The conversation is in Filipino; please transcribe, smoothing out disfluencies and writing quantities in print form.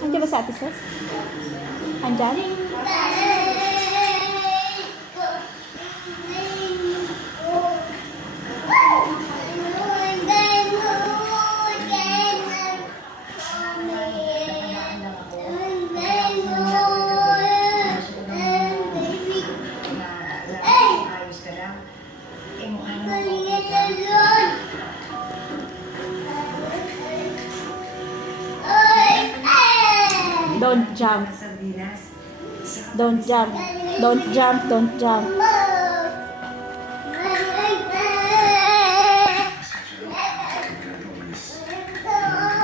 Andiyan ba sa Ate Ses? Andyan? Don't jump. Don't jump. Don't jump. Don't jump.